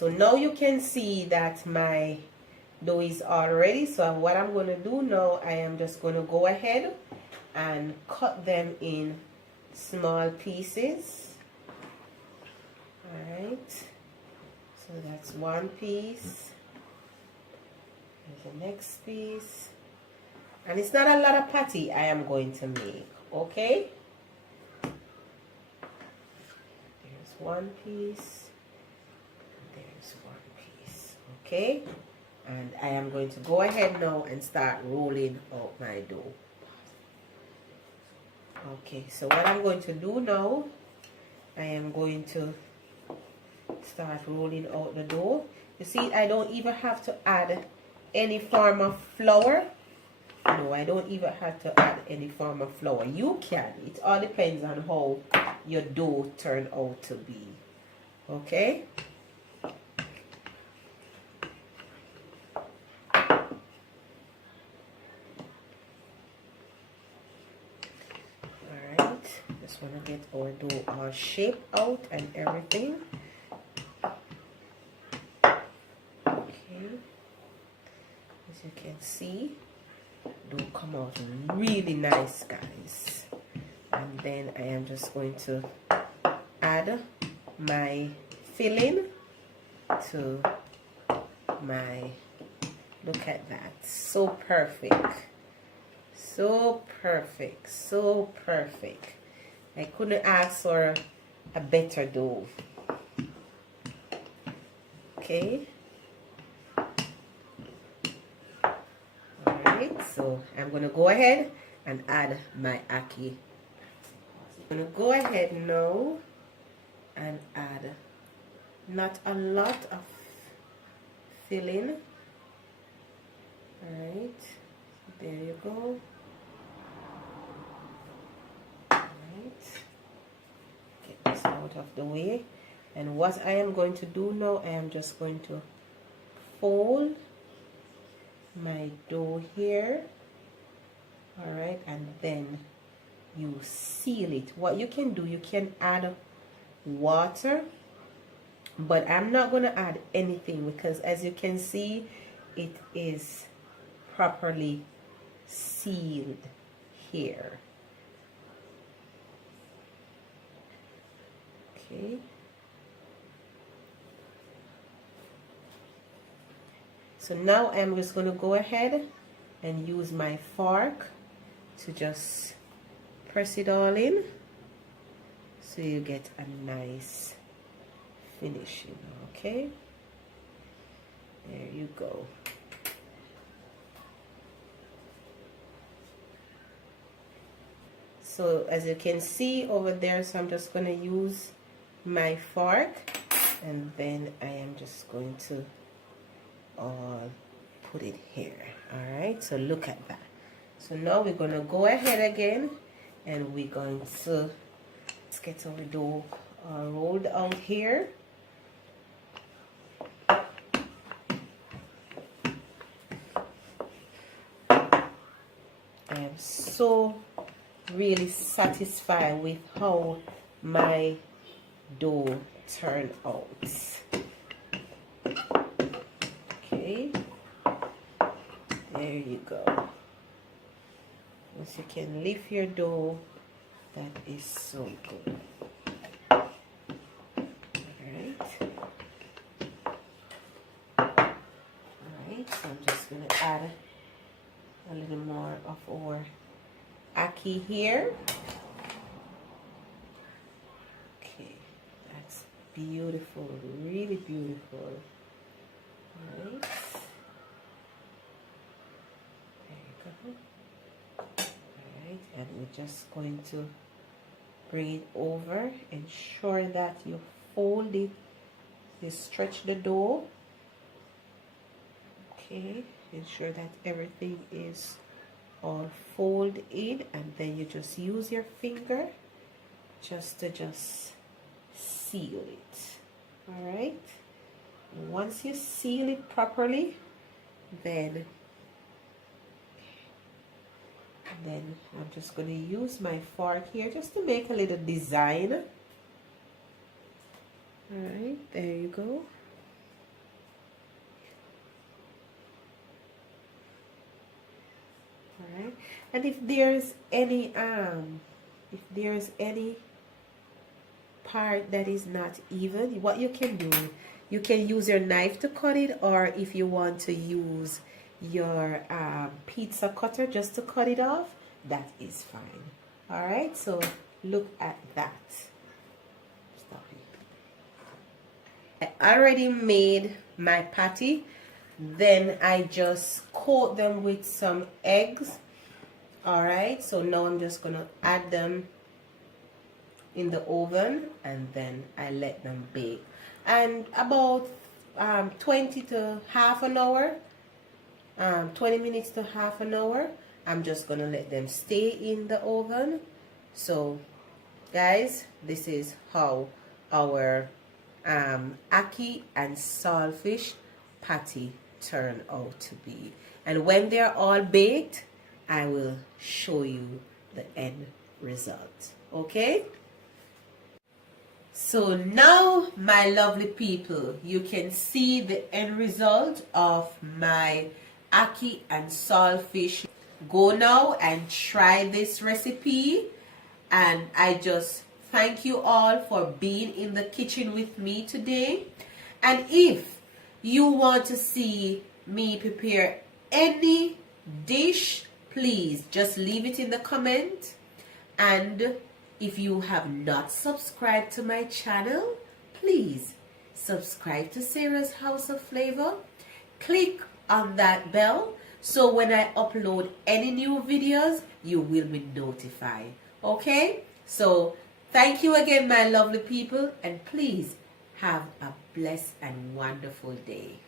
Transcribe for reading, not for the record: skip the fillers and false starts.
so now you can see that my dough is all ready. So what I'm going to do now, I am just going to go ahead and cut them in small pieces. Alright, so that's one piece. There's the next piece. And it's not a lot of patty I am going to make, okay? There's one piece. There's one piece, okay? And I am going to go ahead now and start rolling out my dough. Okay, so what I'm going to do now, I am going to start rolling out the dough. You see, I don't even have to add any form of flour. No, I don't even have to add any form of flour. You can. It all depends on how your dough turn out to be. Okay? Alright. Just want to get our dough all shaped out and everything. Okay. As you can see, dough come out really nice, guys. And then I am just going to add my filling to my, look at that, so perfect, so perfect, so perfect. I couldn't ask for a better dough. Okay. So I'm going to go ahead and add my ackee. I'm going to go ahead now and add not a lot of filling. Alright, there you go. Alright, get this out of the way. And what I am going to do now, I am just going to fold my dough here. Alright, and then you seal it. What you can do, you can add water, but I'm not going to add anything because as you can see, it is properly sealed here. Okay. So now I'm just going to go ahead and use my fork to just press it all in so you get a nice finishing. Okay, there you go. So as you can see over there, so I'm just going to use my fork and then I am just going to put it here. Alright, so look at that. So now we're going to go ahead again and we're going to, let's get our dough rolled out here. I am so really satisfied with how my dough turned out. Okay, there you go. Once you can lift your dough, that is so good. Alright, so I'm just going to add a little more of our ackee here. Okay, that's beautiful, really beautiful. Alright, there you go. Alright, and we're just going to bring it over, ensure that you fold it, you stretch the dough. Okay, ensure that everything is all fold in, and then you just use your finger just to seal it. All right, once you seal it properly, then I'm just going to use my fork here just to make a little design. All right, there you go. Right? And if there's any part that is not even, what you can do, you can use your knife to cut it, or if you want to use your pizza cutter just to cut it off, that is fine. All right, so look at that. Stop it. I already made my patty. Then I just coat them with some eggs. All right, so now I'm just gonna add them in the oven, and then I let them bake. And about 20 to half an hour, 20 minutes to half an hour, I'm just gonna let them stay in the oven. So guys, this is how our ackee and saltfish patty turn out to be. And when they're all baked, I will show you the end result. Okay? So now, my lovely people, you can see the end result of my ackee and saltfish. Go now and try this recipe, and I just thank you all for being in the kitchen with me today. And if you want to see me prepare any dish, please just leave it in the comment. And if you have not subscribed to my channel, please subscribe to Sarah's House of Flavor. Click on that bell so when I upload any new videos, you will be notified. Okay? So thank you again, my lovely people, and please have a blessed and wonderful day.